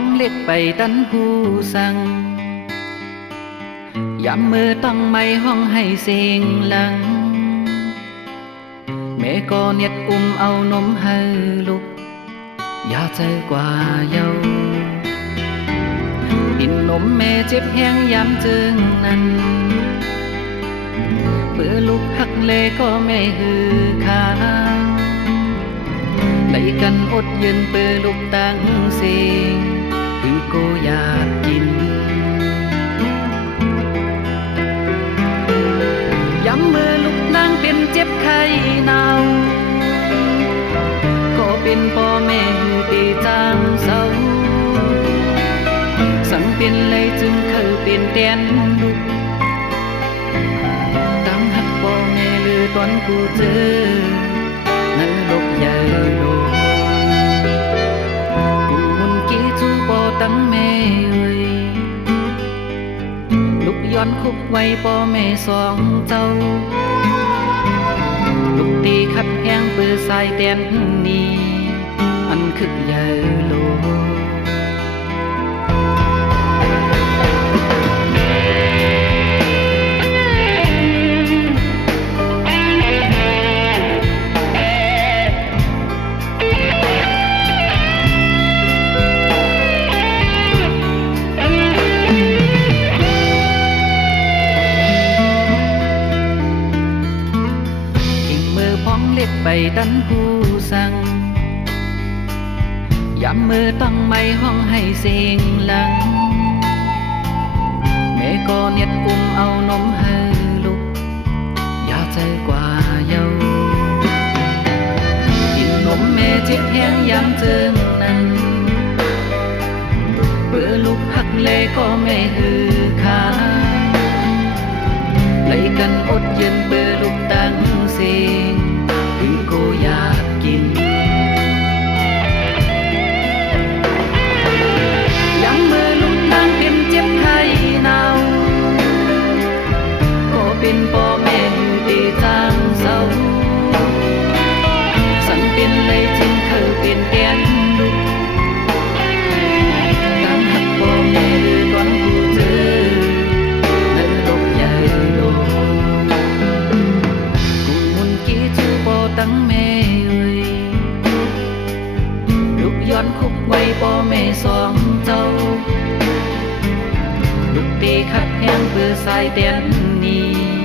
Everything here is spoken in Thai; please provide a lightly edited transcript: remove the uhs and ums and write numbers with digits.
องเล็กไปตันหูสั่งยามมือต้องไม่ห้องให้เสียงหลังแม่ก็เนียดอุ้มเอานมให้ลูกอย่าใจกว่าเยากินนมแม่เจ็บแห้งยามจึงนั้นเพื่อลูกหักเลก็ไม่ฮือคางไหลกันอดยืนเพื่อลูกตั้งเสียงคือก็อยากกินย้ำมือลูกนางเป็นเจ็บไข้หนาวก็เป็นพ่อแม่หูตีจางเศร้าสังเป็นเลยจึงเคยเป็นแดนลูกตั้งหักพ่อแม่ลือตอนกูเจอในโลกใหญ่โลกูมุนกี้จูปอตั้งแม่เอ้ยลูกย้อนคุกไว้พ่อแม่สองเจ้าลูกตีขัดแห้งเปื้อสายแดนนี้อันคือใหญ่โลไปดันหูสั่งยามมือต้องไม่ห้องให้เสียงหลังแม่ก็เนียดอุ้มเอานมให้ลูกอย่าใจกว่าเยากินนมแม่เจ็บแห้งยามเจิงนั้นเบื่อลูกหักเลก็ไม่ฮือคาไหลกันอดยืนเบื่อลูกตั้งเสียงถึงกูอยากกินยังมือลูกนางเป็นเจ็บไข้หนาวก็เป็นพ่อแม่อยู่ดีทางเศร้าสังเป็นเลยจึงเคยเป็นแกนลูกตั้งหักพ่อแม่ตอนกูเจอในโลกใหญ่โลกูมุนกี้จูปอตั้งแม่เอ้ยลูกย้อนคุกไว้พ่อแม่สองเจ้าลูกตีขัดแห้งเพื่อสายแดนนี้